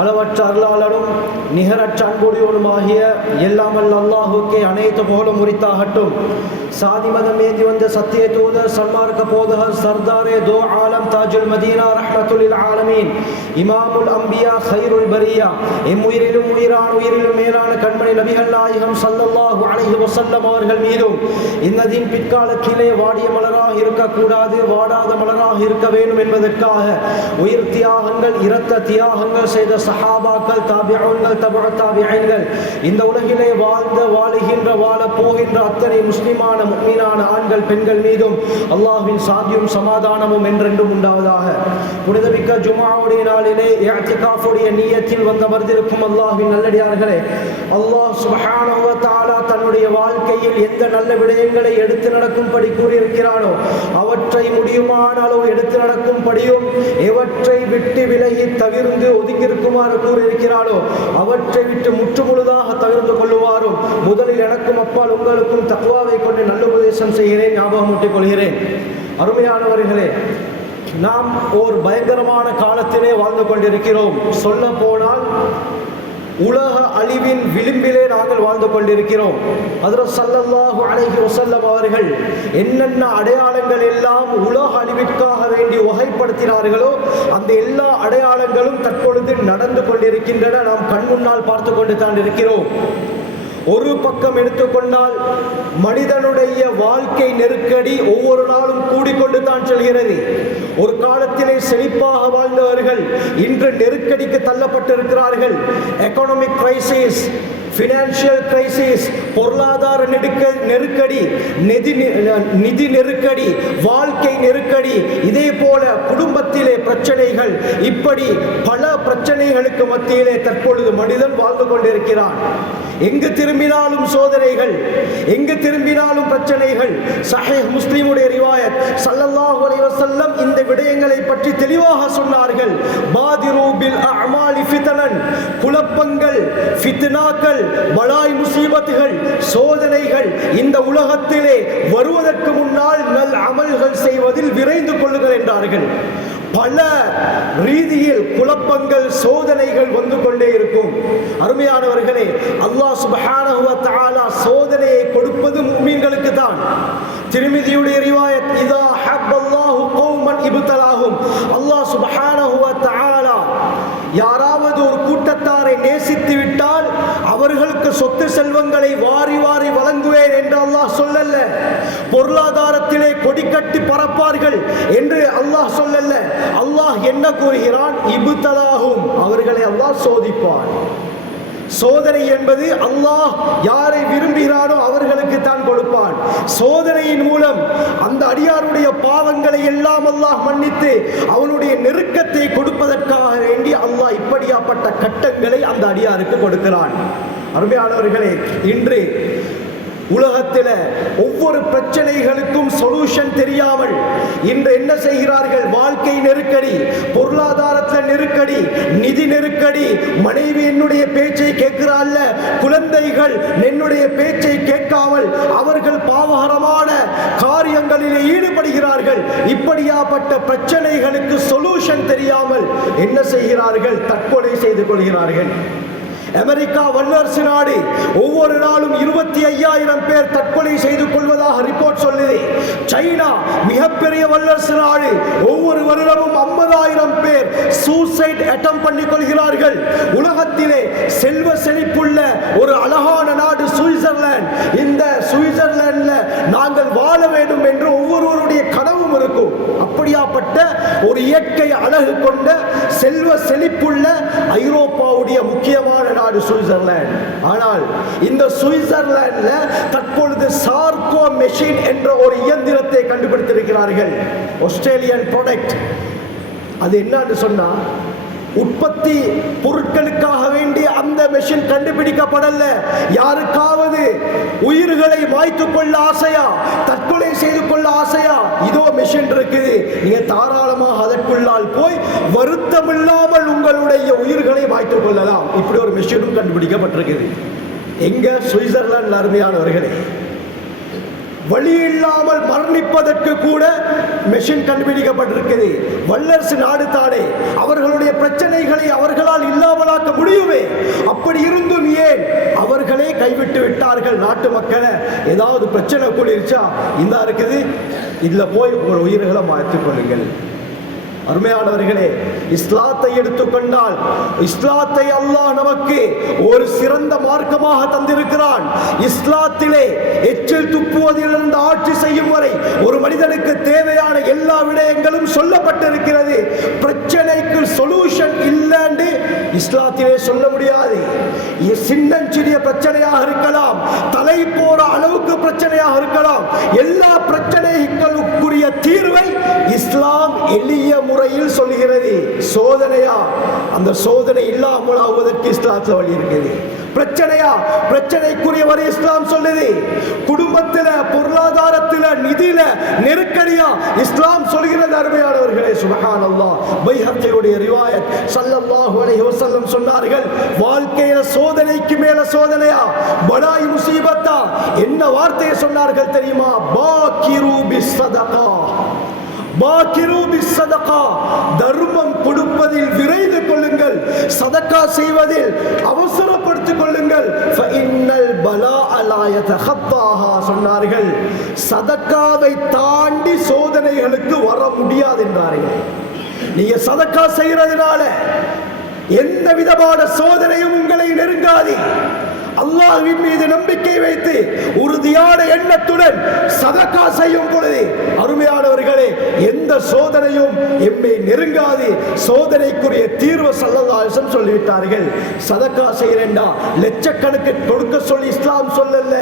அளவற்ற அருளாளனும் நிகரற்ற அன்புடையோனுமாகிய எல்லாம் வல்ல அல்லாஹுக்கே அனைத்து புகழும் உரித்தாகட்டும் சாதி மதம் ஏந்தி வந்த சத்திய தூதர் சன்மார்க்க போதகர் சர்தாரே தோ ஆலம் தாஜுல் மதீனா ரஹ்மத்துல் ஆலமீன். இமாமுல் அம்பியா ஹைருல் பரியா எம் உயிரிலும் உயிரான உயிரிலும் மேலான கண்மணி நபிகள் நாயகம் சல்லல்லாஹு அலைஹி வசல்லம் அவர்கள் மீதும் இன்னதின் பிற்காலத்திலே வாடிய மலராக இருக்கக்கூடாது வாடாத மலராக இருக்க வேண்டும் என்பதற்காக உயிர் தியாகங்கள் இரத்த தியாகங்கள் செய்த சஹாபாக்கள் தாபியங்கள் தபுழ தாபியங்கள் இந்த உலகிலே வாழ்ந்த வாழுகின்ற வாழ போகின்ற அத்தனை முஸ்லிமான முக்மீனான ஆண்கள் பெண்கள் மீதும் அல்லாஹின் சாதியும் சமாதானமும் என்றென்றும் உண்டாவதாக. புனிதமிக்க ஜுமாவுடைய நாளிலே ஏத்திகாஃபுடைய நீயத்தில் வந்து அமர்ந்திருக்கும் நல்லடியார்களே அல்லாஹ் சுப்ஹானஹு தன்னுடைய வாழ்க்கையில் எந்த நல்ல விடயங்களை எடுத்து நடக்கும்படி கூறியிருக்கிறானோ அவற்றை முடியுமான அளவு எடுத்து நடக்கும்படியும் எவற்றை விட்டு விலகி தவிர்ந்து ஒதுங்கியிருக்குமாறு கூறியிருக்கிறாளோ அவற்றை விட்டு முற்றுமுழுதாக தவிர்ந்து கொள்ளுமாறும் முதலில் எனக்கும் அப்பால் உங்களுக்கும் தக்குவாவை கொண்டு நல்ல உபதேசம் செய்கிறேன் ஞாபகமூட்டிக் கொள்கிறேன். அருமையானவர்களே நாம் ஓர் பயங்கரமான காலத்திலே வாழ்ந்து கொண்டிருக்கிறோம். சொல்ல போனால் உலக அழிவின் விளிம்பிலே நாங்கள் வாழ்ந்து கொண்டிருக்கிறோம். அதில் சல்லல்லாஹு அலைஹி வசல்லம் அவர்கள் என்னென்ன அடையாளங்கள் எல்லாம் உலக அழிவிற்காக வேண்டி வகைப்படுத்தினார்களோ அந்த எல்லா அடையாளங்களும் தற்பொழுது நடந்து கொண்டிருக்கின்றன. நாம் கண் முன்னால் பார்த்து கொண்டு தான் இருக்கிறோம். ஒரு பக்கம் எடுத்துக்கொண்டால் மனிதனுடைய வாழ்க்கை நெருக்கடி ஒவ்வொரு நாளும் கூடிக்கொண்டு தான் செல்கிறது. ஒரு காலத்திலே செழிப்பாக வாழ்ந்தவர்கள் இன்று நெருக்கடிக்கு தள்ளப்பட்டிருக்கிறார்கள். எக்கனாமிக் கிரைசிஸ் ஃபினான்ஷியல் கிரைசிஸ் பொருளாதார நெருக்க நெருக்கடி நிதி நிதி நெருக்கடி வாழ்க்கை நெருக்கடி இதே போல குடும்பத்திலே பிரச்சனைகள் இப்படி பல பிரச்சனைகளுக்கு மத்தியிலே தற்பொழுது மனிதன் வாழ்ந்து கொண்டிருக்கிறான். எங்கு திரும்பினாலும் சோதனைகள் எங்கு திரும்பினாலும் பிரச்சனைகள். சஹே முஸ்லீமுடைய ரிவாயத் ஸல்லல்லாஹு அலைஹி வஸல்லம் இந்த விடயங்களை பற்றி தெளிவாக சொன்னார்கள். பாதிரு பில் ஃபிதனன் குழப்பங்கள் ஃபித்னாக்கள் பலாய் முசீபத்துகள் சோதனைகள் இந்த உலகத்திலே வருவதற்கு முன்னால் நல் அமல்கள் செய்வதில் விரைந்து கொள்ளுங்கள் என்றார்கள். பல ரீதியில் குழப்பங்கள் சோதனைகள் வந்து கொண்டே இருக்கும். அருமையானவர்களே அல்லாஹ் சுப்ஹானஹு தஆலா சோதனையை கொடுப்பது முஃமின்களுக்கு தான். திருமிதியுடைய ரிவாயத் இதா ஹப்பல்லாஹு கௌமன் இப்தலாஹும். அல்லாஹ் சுபஹான வ தஆலா யாராவது ஒரு கூட்டத்தாரை நேசித்து விட்டால் அவர்களுக்கு சொத்து செல்வங்களை வாரி வாரி வழங்குவேன் என்று அல்லாஹ் சொல்லல்ல. பொருளாதாரத்திலே கொடி கட்டி பறப்பார்கள் என்று அல்லாஹ் சொல்லல்ல. அல்லாஹ் என்ன கூறுகிறான்? இபுத்தலாகும் அவர்களை அல்லாஹ் சோதிப்பான். சோதனை என்பது அல்லாஹ் யாரை விரும்புகிறானோ அவர்களுக்கு தான் கொடுப்பான். சோதனையின் மூலம் அந்த அடியாருடைய பாவங்களை எல்லாம் அல்லாஹ் மன்னித்து அவனுடைய நெருக்கத்தை கொடுப்பதற்காக வேண்டி அல்லாஹ் இப்படியாப்பட்ட கட்டங்களை அந்த அடியாருக்கு கொடுக்கிறான். அருமையானவர்களே இன்று உலகத்தில் ஒவ்வொரு பிரச்சனைகளுக்கும் சொல்யூஷன் தெரியாமல் இன்று என்ன செய்கிறார்கள்? வாழ்க்கை நெருக்கடி பொருளாதாரத்தில் நெருக்கடி நிதி நெருக்கடி. மனைவி என்னுடைய பேச்சை கேட்கிறாள் குழந்தைகள் என்னுடைய பேச்சை கேட்காமல் அவர்கள் பாவகரமான காரியங்களிலே ஈடுபடுகிறார்கள். இப்படியாப்பட்ட பிரச்சனைகளுக்கு சொல்யூஷன் தெரியாமல் என்ன செய்கிறார்கள்? தற்கொலை செய்து கொள்கிறார்கள். அமெரிக்கா வல்லரசு நாடு ஒவ்வொரு நாளும் இருபத்தி ஐயாயிரம் பேர் தற்கொலை செய்து கொள்வதாக ரிப்போர்ட் சொல்லுது. சைனா மிகப்பெரிய வல்லரசு நாடு. ஒவ்வொரு வருடமும் ஐம்பதாயிரம் பேர் சூசைட் அட்டம் பண்ணிக் கொள்கிறார்கள் உலகத்திலே செல்வ செழிப்புள்ள ஒரு அழகான நாடு சுவிட்சர்லாந்து இந்த சுவிட்சர்லாந்துல நாங்கள் வாழ வேண்டும் என்று ஒவ்வொருவருடைய கனவும் இருக்கும் அப்படியாப்பட்ட ஒரு இயற்கை அழகு கொண்ட செல்வ செழிப்புள்ள ஐரோப்பாவுடைய முக்கியமான நாடு சுவிட்சர்லாந்து. ஆனால் இந்த சுவிட்சர்லாந்துல தற்பொழுது சார்கோ மெஷின் என்ற ஒரு இயந்திரத்தை கண்டுபிடித்திருக்கிறார்கள். Australian product. அது என்னன்னு சொன்னா உற்பத்தி பொருட்களுக்காக வேண்டிய அந்த மெஷின் கண்டுபிடிக்கப்படல. யாருக்காவது உயிர்களை வாய்த்து கொள்ள ஆசையா? தற்கொலை செய்து கொள்ள ஆசையா? இதோ மெஷின் இருக்குது. நீங்க தாராளமாக அதற்குள்ளால் போய் வருத்தம் இல்லாமல் உங்களுடைய உயிர்களை வாய்த்து கொள்ளலாம். இப்படி ஒரு மெஷினும் கண்டுபிடிக்கப்பட்டிருக்குது. எங்க சுவிட்சர்லாந்து அருமையானவர்களே வழி இல்லாமல் மரணிப்பதற்கு கூட மெஷின் கண்டுபிடிக்கப்பட்டிருக்குது வல்லரசு நாடு தானே அவர்களுடைய பிரச்சனைகளை அவர்களால் இல்லாமலாக்க முடியுமே? அப்படி இருந்தும் ஏன் அவர்களே கைவிட்டு விட்டார்கள்? நாட்டு மக்களை ஏதாவது பிரச்சனை கூடிருச்சா? இந்த இருக்குது இதில் போய் உங்கள் உயிர்களை மாற்றிக் கொள்ளுங்கள். அருமையானவர்களே இஸ்லாத்தை எடுத்துக்கொண்டால் இஸ்லாத்தை அல்லாஹ் நமக்கு ஒரு சிறந்த மார்க்கமாக தந்திருக்கிறான். இஸ்லாத்திலே எச்சில் துப்புவதிலிருந்து ஆட்சி செய்யும் வரை ஒரு மனிதனுக்கு தேவையான எல்லா விடயங்களும் சொல்லப்பட்டிருக்கிறது. பிரச்சனைக்கு சொல்யூஷன் இல்லைன்னு இஸ்லாத்திலே சொல்ல முடியாது. சின்னஞ்சிறிய பிரச்சனையாக இருக்கலாம் தலை போற அளவுக்கு பிரச்சனையாக இருக்கலாம். எல்லா பிரச்சனைகளுக்குரிய தீர்வை இஸ்லாம் எளிய சோதனையா? அந்த சோதனை இல்லாமல் ஆவதற்கு இஸ்லாத்துல வழி இருக்குது. பிரச்சனையா? பிரச்சனைக்குரிய வரை இஸ்லாம் சொல்லுது. குடும்பத்தில பொருளாதாரத்தில நிதியில நெருக்கடியா? இஸ்லாம் சொல்கிறது அருமையானவர்களே சுபஹான் அல்லாஹ் பைஹத்தியுடைய ரிவாயத் சல்லல்லாஹு அலைஹி வஸல்லம் சொன்னார்கள் வாழ்க்கையில சோதனைக்கு மேல சோதனையா? படாய் முசீபத்தா? என்ன வார்த்தையை சொன்னார்கள் தெரியுமா? பாக்கிரு பிஸ்ஸதகா பாக்கிரூபி சதகா தர்மம் கொடுப்பதில் விரைந்து கொள்ளுங்கள். சதக்கா செய்வதில் அவசரப்படுத்திக் கொள்ளுங்கள். இன்னல் பலா அலாய யதஹத்தாஹா சொன்னார்கள். சதக்காவை தாண்டி சோதனைகளுக்கு வர முடியாது என்றார்கள். நீங்க சதக்கா செய்யறதுனால எந்த விதமான சோதனையும் உங்களை நெருங்காது. அல்லாஹ்வின் மீது நம்பிக்கை வைத்து உறுதியான எண்ணத்துடன் சதக்கா செய்யும் பொழுது அருமையானவர்களே எந்த சோதனையும் எம்மை நெருங்காது. சோதனைக்குரிய தீர்வு சல்லதாசம் சொல்லிவிட்டார்கள். சதக்கா செய்யறேன்டா லட்சக்கணக்கு கொடுக்க சொல்லி இஸ்லாம் சொல்லல.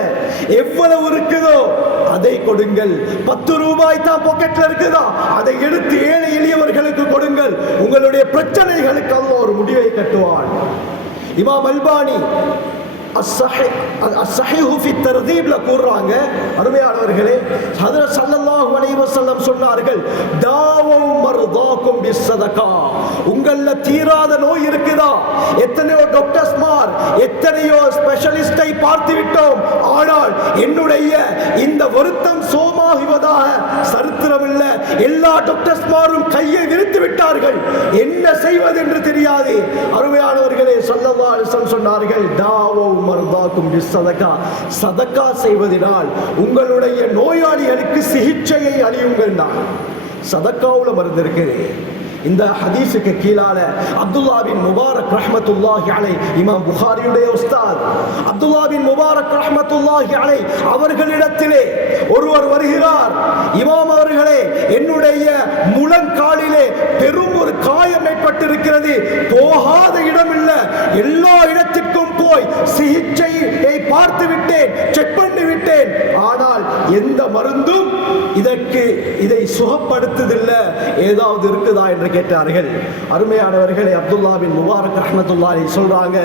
எவ்வளவு இருக்குதோ அதை கொடுங்கள். பத்து ரூபாய் தான் பாக்கெட்ல இருக்குதா அதை எடுத்து ஏழை எளியவர்களுக்கு கொடுங்கள். உங்களுடைய பிரச்சனைகளுக்கு அல்ல ஒரு முடிவை கட்டுவான். இமாம் அல்பானி தர்தீப்ல கூறுறாங்க. அருமையானவர்களே ஹஜ்ரத் ஸல்லல்லாஹு அலைஹி வஸல்லம் சொன்னார்கள் தாவூ மர்தாக்கும் பிஸ்ஸதகா உங்கள தீராத நோய் இருக்குதா? எத்தனையோ டாக்டர்ஸ்மார் எத்தனையோ ஸ்பெஷலிஸ்டை பார்த்து விட்டோம். ஆனால் என்னுடைய இந்த வருத்தம் சோமாகுவதாக சரித்திரம் இல்ல எல்லா டாக்டர்ஸ்மாரும் கையை விரித்து விட்டார்கள். என்ன செய்வது என்று தெரியாது. அருமையானவர்களே ஸல்லல்லாஹு அலைஹி வஸல்லம் சொன்னார்கள் தாவோ மருதாக்கும் சதக்கா சதக்கா செய்வதனால் உங்களுடைய நோயாளிகளுக்கு சிகிச்சையை அளியுங்கள் நான் சதக்காவுல மருந்து இருக்கிறேன் இந்த ஹதீஸுக்கு கீழால அப்துல்லாவின் முபாரக் ரஹமத்துல்லாஹி அலை இமாம் புகாரியுடைய உஸ்தாத். அப்துல்லாவின் முபாரக் ரஹமத்துல்லாஹி அலை அவர்களிடத்திலே ஒருவர் வருகிறார். இமாம் அவர்களே என்னுடைய முழங்காலிலே பெரும் ஒரு காயம் ஏற்பட்டிருக்கிறது. போகாத இடம் இல்ல எல்லா இடத்திற்கும் போய் சிகிச்சையை பார்த்து விட்டேன் செக் பண்ணி விட்டேன் ஆனால் எந்த மருந்தும் இதற்கு இதை சுகப்படுத்துதில்லை. ஏதாவது இருக்குதா என்று கேட்டார்கள். அருமையானவர்களே அப்துல்லாவின் முபாரக் ரஹ்மத்துல்லாஹி சொல்றாங்க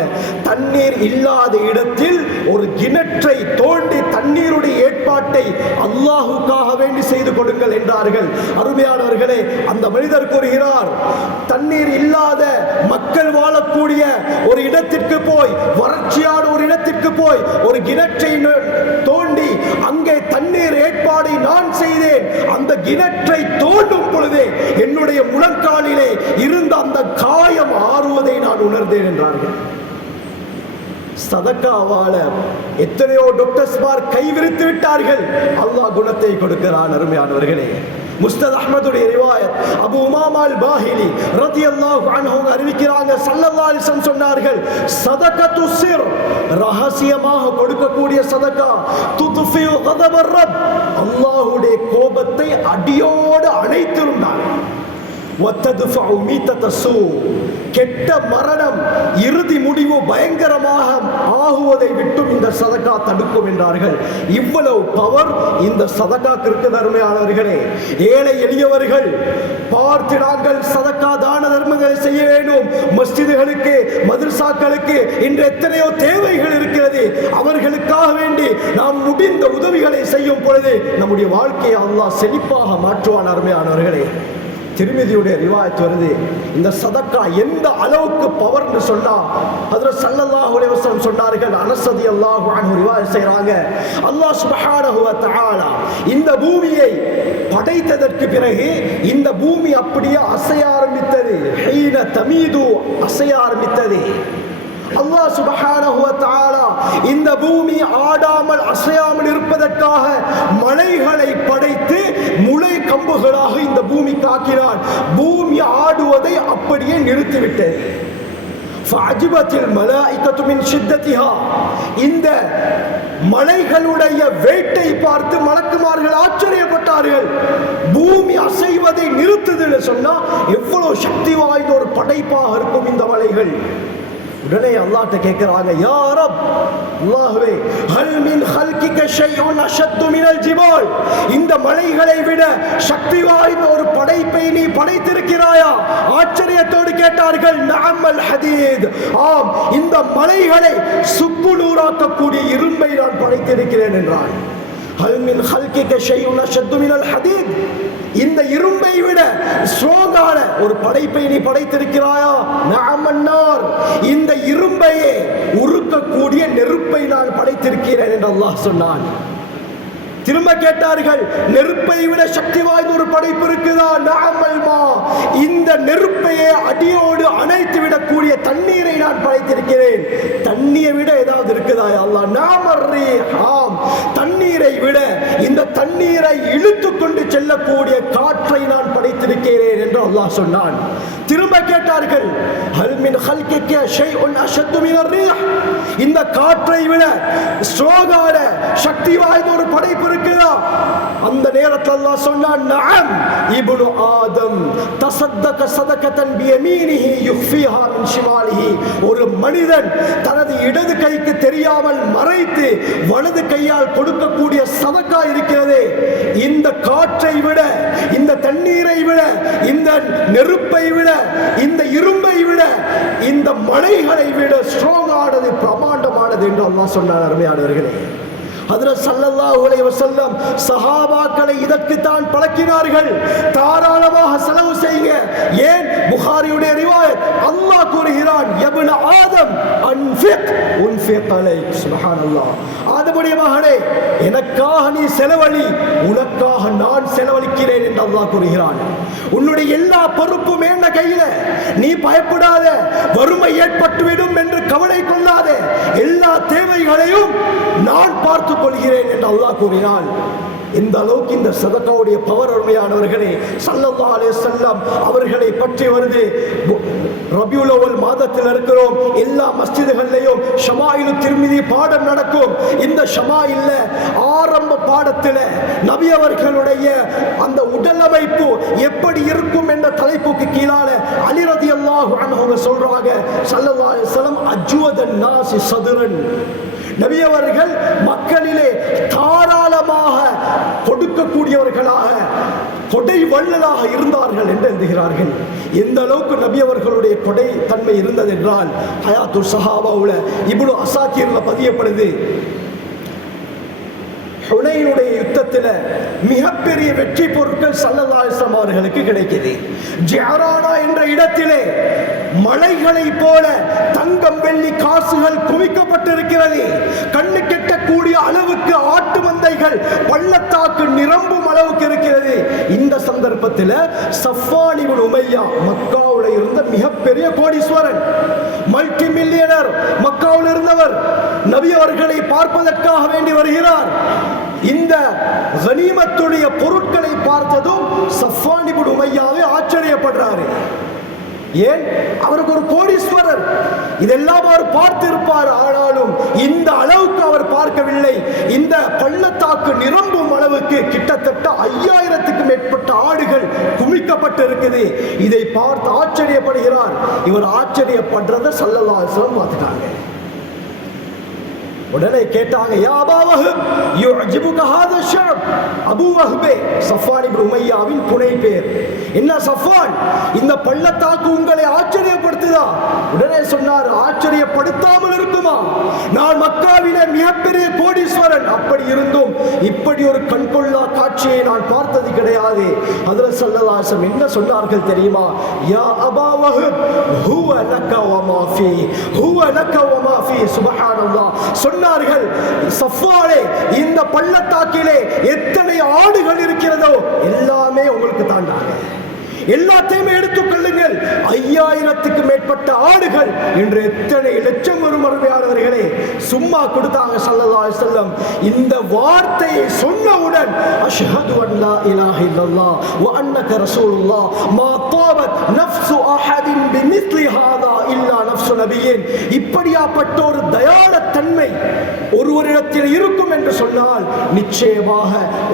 தண்ணீர் இல்லாத இடத்தில் ஒரு கிணற்றை தோண்டி தண்ணீருடைய ஏற்பாட்டை அல்லாஹுக்காக வேண்டி செய்து கொடுங்கள் என்றார்கள். அருமையானவர்களே அந்த மனிதர் கூறுகிறார் தண்ணீர் இல்லாத மக்கள் வாழக்கூடிய ஒரு இடத்திற்கு போய் வறட்சியான ஒரு இடத்திற்கு போய் ஒரு கிணற்றை அங்கே தண்ணீர் ஏற்பாடை நான் செய்தேன். அந்த கிணற்றை தோண்டும் பொழுதே என்னுடைய முழங்காலிலே இருந்த அந்த காயம் ஆறுவதை நான் உணர்ந்தேன் என்றார்கள். சதக்காவால எத்தனையோ டாக்டர்ஸ்மார் கைவிரித்து விட்டார்கள். அல்லாஹ் குணத்தை கொடுக்கிறான் அருமையானவர்களே. முஸ்தத் அஹமதுடைய ரிவாயத் அபு உமாமால் பாஹிலி ரதி அல்லாஹ் அன்ஹவங்க அறிவிக்கிறாங்க சல்லல்லா அலிசன் சொன்னார்கள் சதகத்து சிர். ரகசியமாக கொடுக்கக்கூடிய சதகா துதுஃபியு கதவர் ரப் அல்லாஹ்வுடைய கோபத்தை அடியோடு அணைத்திருந்தார் கெட்ட மரணம் இறுதி முடிவு பயங்கரமாக ஆகுவதை விட்டும் இந்த சதகா தடுக்கும் என்றார்கள். இவ்வளவு பவர் இந்த சதகா இருக்குது தர்மையாளர்களே ஏழை எளியவர்கள் பார்த்து நாங்கள் சதக்கா தான தர்மங்களை செய்ய வேண்டும். மஸ்ஜிதுகளுக்கு மதுர்சாக்களுக்கு இன்று எத்தனையோ தேவைகள் இருக்கிறது. அவர்களுக்காக வேண்டி நாம் முடிந்த உதவிகளை செய்யும் பொழுது நம்முடைய வாழ்க்கையை அல்லாஹ் செழிப்பாக மாற்றுவான் அருமையானவர்களே. திருமதியுடைய ரிவாயத் வருது. இந்த சதக்கா எந்த அளவுக்கு பவர்னு சொன்னா அதுல சல்லல்லாஹு அலைஹி வஸல்லம் சொன்னார்கள் அனசதி அல்லாஹு அன்ஹு ரிவாயத் செய்றாங்க. அல்லாஹ் சுப்ஹானஹு வ தஆலா இந்த பூமியை படைத்ததற்கு பிறகு இந்த பூமி அப்படியே அசைய ஆரம்பித்தது. ஹீன தமீது அசைய ஆரம்பித்தது. அல்லாஹ் சுபஹானஹுவ தஆலா இந்த பூமி ஆடாமல் அசையாமல் இருப்பதற்காக மலைகளை படைத்து முளை கம்புகளாக இந்த பூமி காக்கிறான் பூமி ஆடுவதை அப்படியே நிறுத்திவிட்டேன். ஃபஅஜிபத்தில் மலாயிகத்து மின் இந்த மலைகளுடைய வேட்டை பார்த்து மலக்குமார்கள் ஆச்சரியப்பட்டார்கள். பூமி அசைவதை நிறுத்துதுன்னு சொன்னா எவ்வளவு சக்தி வாய்ந்த ஒரு படைப்பாக இருக்கும் இந்த மலைகள். உடனே அல்லாட்ட கேட்கிறாங்க யாரப் அல்லாஹுவே ஹல்மின் ஹல் மின் ஹல்கிக அஷத்து மினல் ஜிபால். இந்த மலைகளை விட சக்தி வாய்ந்த ஒரு படைப்பை நீ படைத்திருக்கிறாயா? ஆச்சரியத்தோடு கேட்டார்கள் நாமல் ஹதீத். ஆம் இந்த மலைகளை சுக்குநூறாக்கக்கூடிய இரும்பை நான் படைத்திருக்கிறேன் என்றான். ஹல் ஹல்கிக்க ஹல்கிக ஷைஉன் ஹதீத் இந்த இரும்பை விட ஸ்ட்ராங்கான ஒரு படைப்பை நீ படைத்திருக்கிறாயா? நாமன்னார் இந்த இரும்பையே உருக்கக்கூடிய நெருப்பை நான் படைத்திருக்கிறேன் என்று அல்லாஹ் சொன்னான். திரும்ப கேட்டார்கள் நெருப்பை விட சக்தி வாய்ந்த ஒரு படைப்பு இருக்குதா? நாமல் மா இந்த நெருப்பையே அடியோடு அணைத்து விடக்கூடிய தண்ணீரை நான் படைத்திருக்கிறேன். தண்ணியை விட ஏதாவது இருக்குதா அல்லாஹ்? நாமர்ரே ஆ தண்ணீரை இழுத்து கொண்டு செல்லக்கூடிய காற்றை நான் படைத்திருக்கிறேன் என்று அல்லாஹ் சொன்னான். திரும்ப கேட்டார்கள் ஹல் ஹல்கிக்க ஷெய் அஷத்து மினர் இந்த காற்றை விட ஸ்ட்ராங்கான சக்தி வாய்ந்த ஒரு படைப்பு இருக்குதா? அந்த நேரத்தில் அல்லாஹ் சொன்னான் நஅம் இப்னு ஆதம் தசத்தக சதகதன் பியமீனிஹி யுஃபிஹா மின் ஷிமாலிஹி. ஒரு மனிதன் தனது இடது கைக்கு தெரியாமல் மறைத்து வலது கையால் கொடுக்கக்கூடிய சதக்கா இருக்கிறதே. இந்த காற்றை விட இந்த தண்ணீரை விட இந்த நெருப்பை விட இந்த இரும்பை விட இந்த மலைகளை விட ஸ்ட்ராங்கானது பிரமாண்டமானது என்று அல்லாஹ் சொன்னார் அருமையானவர்களே. ஹதரத் ஸல்லல்லாஹு அலைஹி வஸல்லம் சஹாபாக்களை இதற்கு தான் பழக்கினார்கள். தாராளமாக செலவு செய்யுங்க. ஏன்? புகாரியுடைய ரிவாயத் அல்லாஹ் கூறுகிறான் யப்ன ஆதம் அன்ஃபிக் உன்ஃபிக் அலை சுபஹானல்லாஹ். ஆதமுடைய மகனே எனக்காக நீ செலவழி உனக்காக நான் செலவழிக்கிறேன் என்று அல்லாஹ் கூறுகிறான். உன்னுடைய எல்லா பொறுப்பும் என்ன கையில? நீ பயப்படாத வறுமை ஏற்பட்டுவிடும் என்று கவலை கொள்ளாத எல்லா தேவைகளையும் நான் பார்த்துக் கொள்கிறேன் என்று அல்லாஹ் கூறினான் இந்த அளவுக்கு இந்த சதக்காவுடைய பவர் அருமையானவர்களே சல்லல்லாஹு செல்லம் அவர்களை பற்றி வருது ரபியுலவல் மாதத்தில் இருக்கிறோம். எல்லா மஸ்ஜிதுகள்லையும் ஷமாயிலு திருமிதி பாடம் நடக்கும். இந்த ஷமாயில்ல ஆரம்ப பாடத்தில் நபி அவர்களுடைய அந்த உடல் அமைப்பு எப்படி இருக்கும் என்ற தலைப்புக்கு கீழால அலிரதி ரலியல்லாஹு அவங்க சொல்றாங்க. ஸல்லல்லாஹு செல்லம் அஜுவதன் அஜ்வதன் நாசி சதுரன். நபியவர்கள் மக்களிலே தாராளமாக கொடுக்கக்கூடியவர்களாக கொடை வள்ளலாக இருந்தார்கள் என்று எழுதுகிறார்கள் எந்த அளவுக்கு நபி அவர்களுடைய கொடை தன்மை இருந்தது என்றால் ஹயாத்து சஹாபாவுல இவ்வளவு அசாக்கியர்ல பதியப்படுது. ஹுனைனுடைய யுத்தத்தில் மிகப்பெரிய வெற்றி பொருட்கள் சல்லல்லாஹம் அவர்களுக்கு கிடைக்குது. ஜியாரானா என்ற இடத்திலே மலைகளை போல தங்கம் வெள்ளி காசுகள் குவிக்கப்பட்டிருக்கிறது. கண்ணு கெட்டக்கூடிய அளவுக்கு ஆட்டு மந்தைகள் பள்ளத்தாக்கு நிரம்பும் அளவுக்கு இருக்கிறது. இந்த சந்தர்ப்பத்தில் சஃபானிபுல் உமையா மக்காவில் இருந்த மிகப்பெரிய கோடீஸ்வரன் மல்டி மில்லியனர் மக்காவில் இருந்தவர் நபி அவர்களை பார்ப்பதற்காக வேண்டி வருகிறார். இந்த கனிமத்துடைய பொருட்களை பார்த்ததும் சஃபானிபுல் உமையாவை ஆச்சரியப்படுறாரு. ஏன்? அவருக்கு ஒரு கோடீஸ்வரர். இதெல்லாம் அவர் பார்த்திருப்பார். ஆனாலும் இந்த அளவுக்கு அவர் பார்க்கவில்லை. இந்த பள்ளத்தாக்கு நிரம்பும் அளவுக்கு கிட்டத்தட்ட ஐயாயிரத்துக்கும் மேற்பட்ட ஆடுகள் குமிக்கப்பட்டு இருக்குது இதை பார்த்து ஆச்சரியப்படுகிறார். இவர் ஆச்சரியப்படுறத சல்லல்லாசலம் பார்த்துட்டாங்க. உடனே கேட்டாங்க யா அபா வஹப் யுஜிபுக ஹாதா ஷஅப். அபூ வஹ்பே சஃபான் இப்னு உமையாவின் புனை பேர். என்ன சஃபான் இந்த பள்ளத்தாக்கு உங்களை ஆச்சரியப்படுத்துதா? உடனே சொன்னார் ஆச்சரியப்படுத்தாமல் இருக்குமா? நான் மக்காவிலே மிகப்பெரிய கோடீஸ்வரன். அப்படி இருந்தும் இப்படி ஒரு கண்கொள்ளா காட்சியை நான் பார்த்தது கிடையாது. அதுல சல்லலாசம் என்ன சொன்னார்கள் தெரியுமா? யா அபா வஹப் ஹுவ லக வமா ஃபீ ஹுவ லக வமா ஃபீ சுப்ஹானல்லாஹ். சொன்னார்கள் சஃபாலே இந்த பள்ளத்தாக்கிலே எத்தனை ஆடுகள் இருக்கிறதோ எல்லாமே உங்களுக்கு தாண்டாங்க எல்லாத்தையுமே எடுத்துக்கொள்ளுங்கள். ஐயாயிரத்துக்கு மேற்பட்ட ஆடுகள். இன்று எத்தனை லட்சம் வரும் அருமையானவர்களே சும்மா கொடுத்தாங்க சல்லதா செல்லம் இந்த வார்த்தையை சொன்னவுடன் அஷ்ஹது அன்லா இலாஹ இல்லல்லா வ அன்னக ரசூலுல்லா மா தாபத் நஃப்சு அஹதின் பிமிஸ்லி ஹாதா இல்லா நஃப்சு நபியின். இப்படியாப்பட்ட ஒரு தயாள தன்மை ஒருவரிடத்தில் இருக்கும் என்று சொன்னால் நிச்சயமாக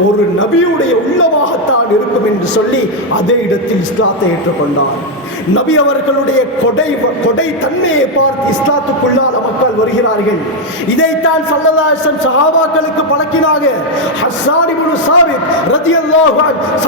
ஒரு நபியுடைய உள்ளமாகத்தான் இருக்கும் என்று சொல்லி அதே இடத்தில் இஸ்லாத்தை ஏற்றுக்கொண்டார். நபி அவர்களுடைய கொடை கொடை தன்மையை பார்த்து இஸ்லாத்துக்குள்ளால் மக்கள் வருகிறார்கள். இதைத்தான் சல்லதாசன் சஹாபாக்களுக்கு பழக்கினாங்க. ஹஸ்ஸான் இப்னு சாபித் ரலியல்லாஹு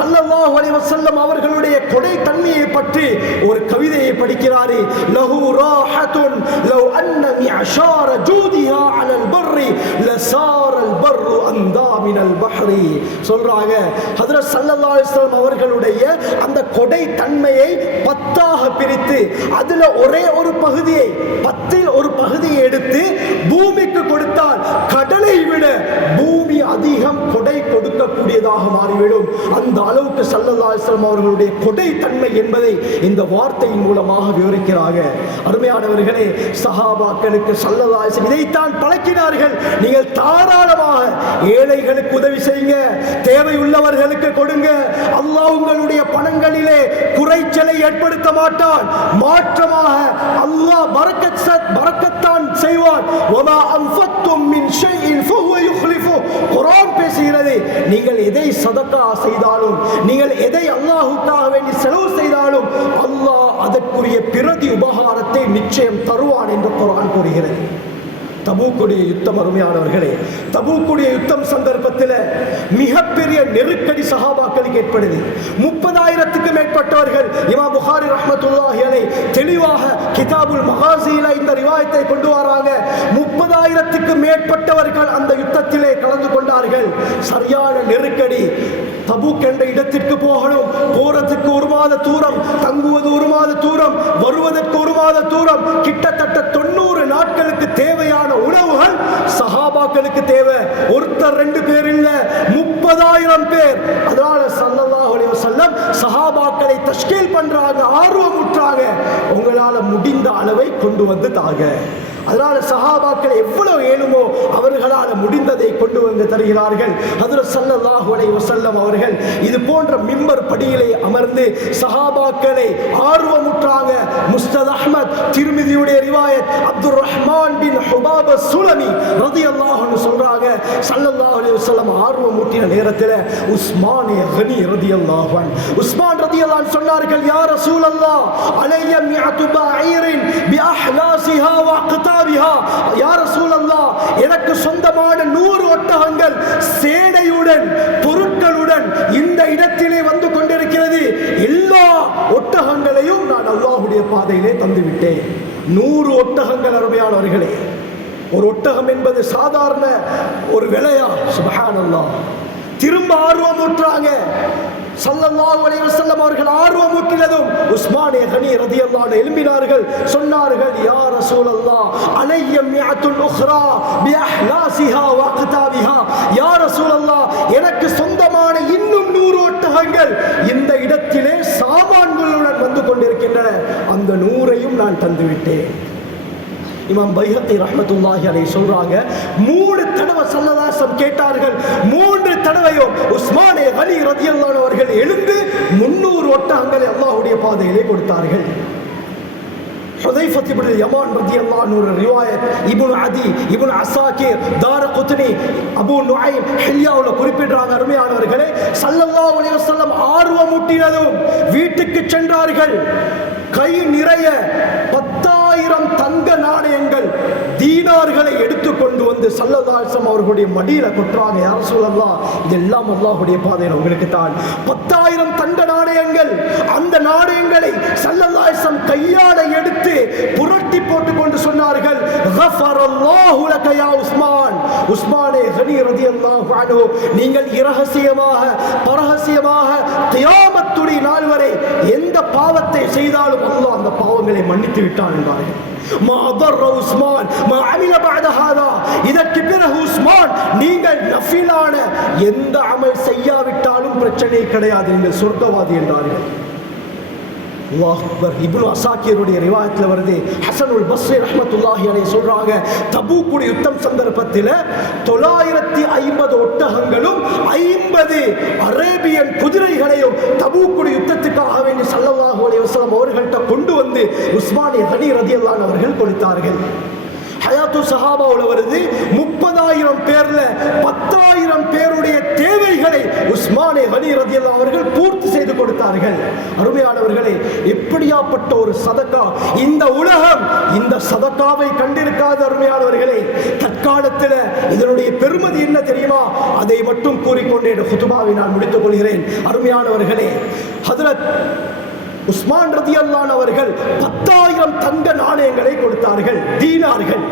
அன்ஹு அலைஹி வஸல்லம் அவர்களுடைய கொடை தன்மையை பற்றி ஒரு கவிதையை படிக்கிறாரு. லஹு ராஹத்துன் லவ் அன்ன அஷார ஜூதிஹா அலல் பர்ரி லசாரல் பர்ரு அந்தா மினல் பஹ்ரி. சொல்றாங்க ஹதரத் ஸல்லல்லாஹு அலைஹி வஸல்லம் அவர்களுடைய அந்த கொடை தன்மையை பத்தாக பிரித்து அதுல ஒரே ஒரு பகுதியை பத்தில் ஒரு பகுதியை எடுத்து பூமிக்கு கொடுத்தால் கடலை விட பூமி அதிகம் கொடை கொடுக்கக்கூடியதாக மாறிவிடும். அந்த அளவுக்கு ஸல்லல்லாஹு அலைஹி அவர்களுடைய கொடை தன்மை என்பதை இந்த வார்த்தையின் மூலமாக விவரிக்கிறாங்க. அருமையானவர்களே சஹாபாக்களுக்கு ஸல்லல்லாஹு அலைஹி இதைத்தான் பழக்கினார்கள். நீங்கள் தாராளமாக ஏழைகள் ஏழைகளுக்கு உதவி செய்யுங்க. தேவை உள்ளவர்களுக்கு கொடுங்க. அல்லாஹ் உங்களுடைய பணங்களிலே குறைச்சலை ஏற்படுத்த மாட்டான். மாற்றமாக அல்லாஹ் பரக்கத் பரக்கத்தான் செய்வான். வமா அன்ஃபக்தும் மின் ஷைஇன் ஃபஹுவ யுக்லிஃபு குர்ஆன் பேசுகிறது நீங்கள் எதை சதக்கா செய்தாலும் நீங்கள் எதை அல்லாஹ்வுக்காக வேண்டி செலவு செய்தாலும் அல்லாஹ் அதற்குரிய பிரதி உபகாரத்தை நிச்சயம் தருவான் என்று குர்ஆன் கூறுகிறது. தபூக்குடைய யுத்தம் அருமையானவர்களே தபூக்குடைய யுத்தம் சந்தர்ப்பத்தில் மிகப்பெரிய நெருக்கடி சகாபாக்களுக்கு ஏற்படுது. முப்பதாயிரத்துக்கு மேற்பட்டவர்கள் இமா புகாரி ரஹமத்துல்லாஹியலை தெளிவாக கிதாபுல் மகாசியில இந்த ரிவாயத்தை கொண்டு வராங்க. முப்பதாயிரத்துக்கு மேற்பட்டவர்கள் அந்த யுத்தத்திலே கலந்து கொண்டார்கள். சரியான நெருக்கடி. தபூக் என்ற இடத்திற்கு போகணும். போறதுக்கு ஒரு மாத தூரம் தங்குவது ஒரு மாத தூரம் வருவதற்கு ஒரு மாத தூரம். கிட்டத்தட்ட தொண்ணூறு நாட்களுக்கு தேவையான உணவுகள் சஹாபாக்களுக்கு தேவை. ஒருத்தர் ரெண்டு பேர் இல்ல முப்பதாயிரம் பேர். அதனால சல்லல்லாஹு வசல்லம் சஹாபாக்களை தஷ்கீல் பண்றாங்க ஆர்வம் உற்றாங்க உங்களால முடிந்த அளவை கொண்டு வந்து தாங்க. அதனால சஹாபாக்கள் எவ்வளவு ஏழுமோ அவர்களால் முடிந்ததை கொண்டு வந்து தருகிறார்கள். அதில் சல்லல்லாஹு வசல்லம் அவர்கள் இது போன்ற மிம்பர் படியிலே அமர்ந்து சஹாபாக்களை ஆர்வமுற்றாங்க முஸ்தத் அஹ்மத் திருமிதியுடைய ரிவாயத் அப்துல் ரஹ்மான் பின் ஹுபாப சுலமி ரலியல்லாஹு அன்ஹு சொல்றாங்க சல்லல்லாஹு அலைஹி வஸல்லம் ஆர்வம் ஊட்டின நேரத்தில் உஸ்மான் கனி ரலியல்லாஹு அன்ஹு உஸ்மான் ரலியல்லாஹு சொன்னார்கள் யா ரசூலல்லாஹ் அலைய மிஅத்து பஈரின் பி அஹ்லாசிஹா வ அக்தாபிஹா யா ரசூலல்லாஹ் எனக்கு சொந்தமான நூறு ஒட்டகங்கள் சேடையுடன் பொருட்களுடன் இந்த இடத்திலே வந்து கொண்டிருக்கிறது. எல்லா ஒட்டகங்களையும் நான் அல்லாஹ்வுடைய பாதையிலே தந்து விட்டேன் நூறு ஒட்டகங்கள் அருமையானவர்களே ஒரு ஒட்டகம் என்பது சாதாரண ஒரு விலையா? சுபஹானல்லாஹ். திரும்ப ஆர்வம் ஊற்றாங்க சல்லல்லாஹு அலைஹி வஸல்லம் அவர்கள் ஆர்வம் ஊட்டினதும் உஸ்மானே கனி ரதியல்லாஹு அன்ஹு எழும்பினார்கள். சொன்னார்கள் யா ரசூலல்லாஹ் அலைய மிஅத்துன் உக்ரா பி அஹ்லாசிஹா வ அக்தாபிஹா. யா ரசூலல்லாஹ் எனக்கு சொந்தமான இன்னும் நூறு ஒட்டகங்கள் இந்த இடத்திலே சாமான்களுடன் வந்து கொண்டிருக்கின்றன. அந்த நூறையும் நான் தந்துவிட்டேன். இமாம் பைஹத்தி ரஹ்மத்துல்லாஹி அலைஹி சொல்றாங்க மூணு தடவை சல்லதாசம் கேட்டார்கள் மூன்று தடவையும் உஸ்மானே அலி ரதியல்லான் அவர்கள் எழுந்து முன்னூறு ஒட்டகங்களை அல்லாஹ்வுடைய பாதையிலே கொடுத்தார்கள் حذيفة بن اليمان رضي الله عنه الرواية ابن عدي ابن عساكر دار قطني அபு நுஐம் ஹில்யாவுல குறிப்பிடுறாங்க அருமையானவர்களே ஸல்லல்லாஹு அலைஹி வஸல்லம் ஆர்வமூட்டினதும் வீட்டுக்கு சென்றார்கள் கை நிறைய மூவாயிரம் தங்க நாணயங்கள் தீனார்களை எடுத்து கொண்டு வந்து சல்லதாசம் அவர்களுடைய மடியில கொட்டுறாங்க. யார் சொல்லலாம் இதெல்லாம் அல்லாஹுடைய பாதையில் உங்களுக்கு தான். பத்தாயிரம் தங்க நாணயங்கள் அந்த நாணயங்களை சல்லதாசம் கையால எடுத்து புரட்டு போட்டுக் கொண்டு சொன்னார்கள் உஸ்மான். உஸ்மானே ஹனி ரதி அல்லாஹு நீங்கள் இரகசியமாக பரகசியமாக தியாமத்துடைய நாள் வரை எந்த பாவத்தை செய்தாலும் அல்லாஹ் அந்த பாவங்களை மன்னித்து விட்டான் என்றார்கள் ما ضر عثمان ما இதற்கு பிறகு உஸ்மான் நீங்கள் நஃபிலான எந்த அமல் செய்யாவிட்டாலும் பிரச்சனை கிடையாது நீங்கள் சொர்க்கவாதி என்றார்கள். அல்லாஹ் அக்பர். இப்னு அசாக்கியருடைய ரிவாயத்தில் வருது. ஹசனுல் பஸ்ரி ரஹமத்துல்லாஹி அலைஹி சொல்றாங்க தபூக்குடி யுத்தம் சந்தர்ப்பத்தில் தொள்ளாயிரத்தி ஐம்பது ஒட்டகங்களும் ஐம்பது அரேபியன் குதிரைகளையும் தபூக்குடி யுத்தத்துக்காக வேண்டி சல்லல்லாஹு அலைஹி வஸல்லம் அவர்கள்ட்ட கொண்டு வந்து உஸ்மானிய ஹனி ரதியல்லான் அவர்கள் கொடுத்தார்கள். ஹயாத்து சஹாபாவில் வருது முப்பதாயிரம் பேர்ல பத்தாயிரம் பேருடைய தேவைகளை உஸ்மானே ஹனி ரதியல்லா அவர்கள் பூர்த்தி செய்து கொடுத்தார்கள். அருமையானவர்களே எப்படியாப்பட்ட ஒரு சதக்கா? இந்த உலகம் இந்த சதக்காவை கண்டிருக்காத அருமையானவர்களே. தற்காலத்தில் இதனுடைய பெருமதி என்ன தெரியுமா? அதை மட்டும் கூறிக்கொண்டே ஹுதுபாவை நான் முடித்துக் கொள்கிறேன். அருமையானவர்களே ஹதரத் உஸ்மான் ரதியல்லான் அவர்கள் பத்தாயிரம் தங்க நாணயங்களை கொடுத்தார்கள் தீனார்கள்.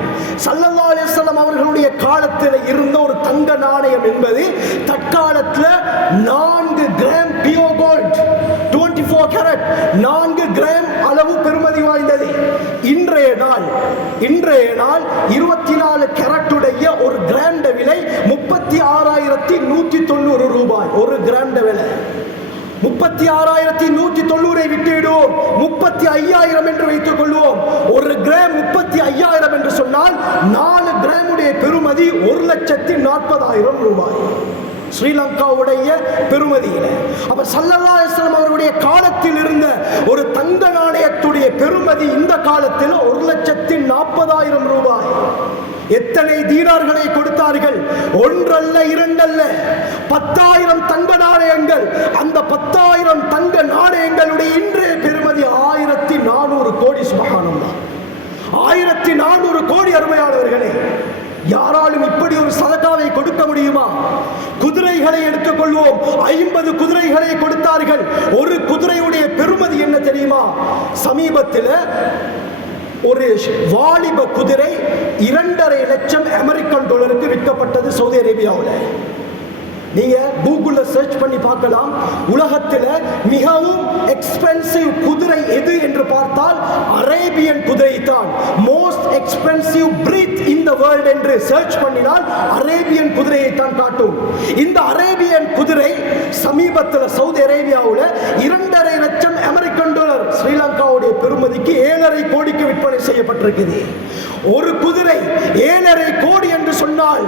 சல்லல்லா அலிஸ்லாம் அவர்களுடைய காலத்தில் இருந்த ஒரு தங்க நாணயம் என்பது தற்காலத்தில் நான்கு gram pure gold twenty four carat நான்கு கிராம் அளவு பெருமதி வாய்ந்தது. இன்றைய நாள் இன்றைய நாள் இருபத்தி நாலு கேரட்டுடைய ஒரு கிராண்ட விலை முப்பத்தி ஆறாயிரத்தி நூற்றி தொண்ணூறு ரூபாய். ஒரு கிராண்ட விலை. முப்பத்தி ஆறாயிரத்தி நூற்றி தொண்ணூறை விட்டுவிடுவோம். முப்பத்தி ஐயாயிரம் என்று வைத்துக் கொள்வோம். ஒரு கிராம் முப்பத்தி ஐயாயிரம் என்று சொன்னால் நாலு கிராமுடைய பெறுமதி ஒரு லட்சத்தி நாற்பதாயிரம் ரூபாய். ஸ்ரீலங்காவுடைய பெருமதியில அப்ப சல்லல்லாஸ்லாம் அவருடைய காலத்தில் இருந்த ஒரு தங்க நாணயத்துடைய பெருமதி இந்த காலத்தில் ஒரு லட்சத்தி நாற்பதாயிரம் ரூபாய். எத்தனை தீனார்களை கொடுத்தார்கள்? ஒன்றல்ல இரண்டல்ல. பத்தாயிரம் தங்க நாணயங்கள். அந்த பத்தாயிரம் தங்க நாணயங்களுடைய இன்றைய பெருமதி ஆயிரத்தி நானூறு கோடி சுபகானம் ஆயிரத்தி நானூறு கோடி அருமையாளர்களே யாராலும் இப்படி ஒரு சதகாவை கொடுக்க முடியுமா? குதிரைகளை எடுத்துக்கொள்வோம் ஐம்பது குதிரைகளை கொடுத்தார்கள். ஒரு குதிரையுடைய பெருமதி என்ன தெரியுமா? சமீபத்தில் ஒரு வாலிப குதிரை இரண்டரை லட்சம் அமெரிக்கன் டாலருக்கு விற்கப்பட்டது சவுதி அரேபியாவில். நீங்க கூகுள்ல சர்ச் பண்ணி பார்க்கலாம். உலகத்தில் மிகவும் எக்ஸ்பென்சிவ் குதிரை எது என்று பார்த்தால் அரேபியன் குதிரை தான். Most expensive breed in the world என்று சர்ச் பண்ணினால் அரேபியன் குதிரையை தான் காட்டும். இந்த அரேபியன் குதிரை சமீபத்தில் சவுதி அரேபியாவில் இரண்டரை லட்சம் அமெரிக்கன் டாலர் ஸ்ரீலங்காவுடைய பெருமதிக்கு ஏழரை கோடிக்கு விற்பனை செய்யப்பட்டிருக்குது ஒரு குதிரை ஏழரை கோடி என்று சொன்னால்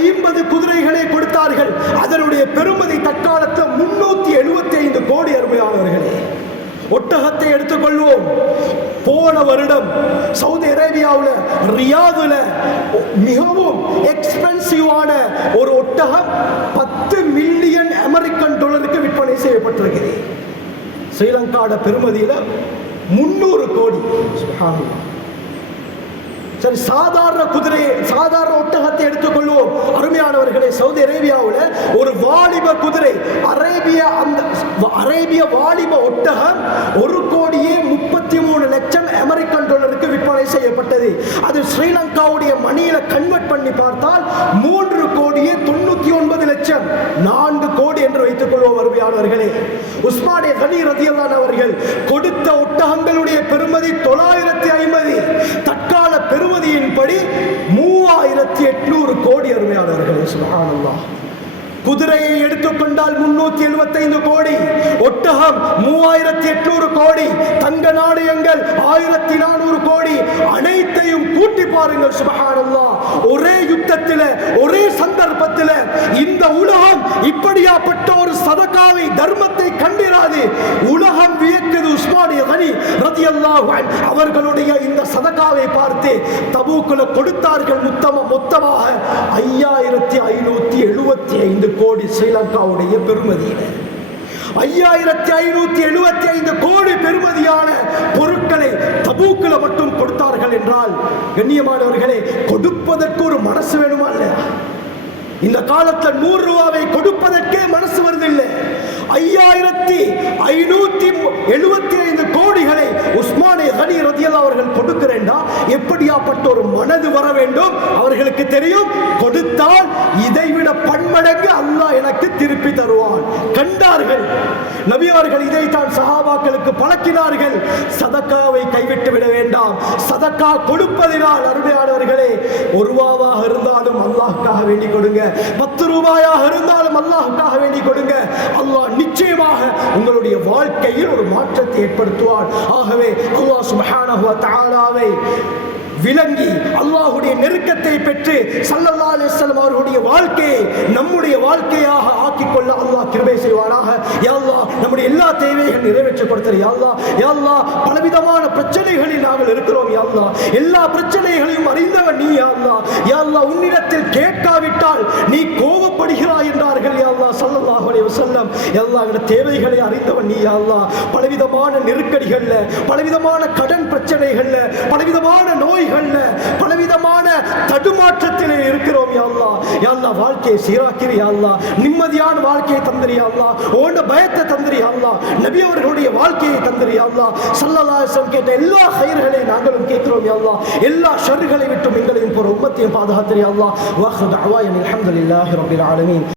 ஐம்பது குதிரைகளை கொடுத்தார்கள். அதனுடைய பெருமதி தற்காலத்தில் முன்னூத்தி எழுபத்தி ஐந்து கோடி அருமையானவர்களே. ஒட்டகத்தை எடுத்துக்கொள்வோம். போன வருடம் சவுதி அரேபியாவில் ரியாதுல மிகவும் எக்ஸ்பென்சிவான ஒரு ஒட்டகம் பத்து மில்லியன் அமெரிக்கன் டாலருக்கு விற்பனை செய்யப்பட்டிருக்கிறது. ஸ்ரீலங்காவோட பெருமதியில் முன்னூறு கோடி. சரி சாதாரண குதிரையை சாதாரண ஒட்டகத்தை எடுத்துக்கொள்வோம் அருமையானவர்களே சவுதி அரேபியாவில் ஒரு வாலிப குதிரை அரேபிய அந்த அரேபிய வாலிப ஒட்டகம் ஒரு கோடியே முப்பத்தி மூணு லட்சம் அமெரிக்கன் டாலருக்கு விற்பனை செய்யப்பட்டது. அது ஸ்ரீலங்காவுடைய மணியில கன்வெர்ட் பண்ணி பார்த்தால் மூன்று கோடியே தொண்ணூத்தி ஒன்பது லட்சம். நான்கு கோடி என்று வைத்துக் கொள்வோம் அருமையானவர்களே. உஸ்மானிய கனி ரதியல்லான் அவர்கள் கொடுத்த ஒட்டகங்களுடைய பெருமதி தொள்ளாயிரம் ஐம்பது தற்கால பெருமதியின்படி மூவாயிரத்தி எட்நூறு கோடி அருமையானவர்களே சுபஹானல்லாஹ் குதிரையை எடுத்துக்கொண்டால் முன்னூத்தி எழுபத்தைந்து கோடி. ஒட்டகம் மூவாயிரத்தி எட்நூறு கோடி. தங்க நாணயங்கள் ஆயிரத்தி நானூறு கோடி. அனைத்தையும் பாருங்கள் சுபஹானல்லா ஒரே யுத்தத்தில் ஒரே சந்தர்ப்பத்தில் இந்த உலகம் இப்படியாப்பட்ட ஒரு சதகாவை தர்மத்தை கண்டிராது. உலகம் வியக்குது உஸ்மானிய கனி ரதி அவர்களுடைய இந்த சதகாவை பார்த்து தபூக்குல கொடுத்தார்கள் முத்தம மொத்தமாக ஐயாயிரத்தி ஐநூத்தி எழுபத்தி ஐந்து கோடி ஸ்ரீலங்காவுடைய பெருமதியில. ஐயாயிரத்தி ஐநூத்தி எழுபத்தி ஐந்து கோடி பெருமதியான பொருட்களை பூக்களை மட்டும் கொடுத்தார்கள் என்றால் கண்ணியமானவர்களே கொடுப்பதற்கு ஒரு மனசு வேணுமா இல்லையா? இந்த காலத்துல நூறு ரூபாவை கொடுப்பதற்கே மனசு வருதில்லை ஐயாயிரத்தி ஐநூத்தி எழுபத்தி ஐந்து கோடிகளை உஸ்மானே கனி ரதியல்லா அவர்கள் கொடுக்கிறேன்டா. எப்படியாப்பட்ட ஒரு மனது வர வேண்டும்? அவர்களுக்கு தெரியும். கொடுத்தால் இதைவிட பன்மடங்கு அல்லாஹ் எனக்கு திருப்பி தருவான். கண்டார்கள். நபி அவர்கள் இதைத்தான் சஹாபாக்களுக்கு பழக்கினார்கள். சதக்காவை கைவிட்டு விட வேண்டாம். சதக்கா கொடுப்பதினால் அருமையானவர்களே ஒரு ரூபாவாக இருந்தாலும் அல்லாஹ்க்காக வேண்டி கொடுங்க. பத்து ரூபாயாக இருந்தாலும் அல்லாஹ்க்காக வேண்டி கொடுங்க. அல்லாஹ் நிச்சயமாக உங்களுடைய வாழ்க்கையில் ஒரு மாற்றத்தை ஏற்படுத்துவார் ஆகவே அல்லாஹ் சுப்ஹானஹு வ தஆலாவை விளங்கி அல்லாஹுடைய நெருக்கத்தை பெற்று சல்லல்லா அலிஸ்லாம் அவர்களுடைய வாழ்க்கையை நம்முடைய வாழ்க்கையாக ஆக்கிக் கொள்ள அல்லாஹ் கிருபை செய்வானாக. யாழ்லா நம்முடைய எல்லா தேவைகள் நிறைவேற்றி கொடுத்தரு யாழ்லா பலவிதமான பிரச்சனைகளில் நாங்கள் இருக்கிறோம் யாழ்லா எல்லா பிரச்சனைகளையும் அறிந்தவன் நீ யாழ்லா யாழ்லா உன்னிடத்தில் கேட்காவிட்டால் நீ கோபப்படுகிறாய் என்றார்கள் யாழ்லா சல்லல்லாஹ் ஸல்லல்லாஹு அலைஹி தேவைகளை அறிந்தவன் நீ யாழ்லா பலவிதமான நெருக்கடிகள்ல பலவிதமான கடன் பிரச்சனைகளில் பலவிதமான நோய்கள்ல பலவிதமான தடுமாற்றத்திலே இருக்கிறோம் யாழ்லா யாழ்லா வாழ்க்கையை சீராக்கிற யாழ்லா நிம்மதியான வாழ்க்கையை தந்திரி யாழ்லா ஓண்ட பயத்தை தந்திரி யாழ்லா நபி அவர்களுடைய வாழ்க்கையை தந்திரி யாழ்லா சல்லலாசம் கேட்ட எல்லா ஹைர்களையும் நாங்களும் கேட்கிறோம் யாழ்லா எல்லா ஷர்களை விட்டும் எங்களையும் போற உம்மத்தையும் பாதுகாத்திரி யாழ்லா அல்லாஹ் வாஹ் தஅவாயன் அல்ஹம்துலில்லாஹி ஆலமீன்.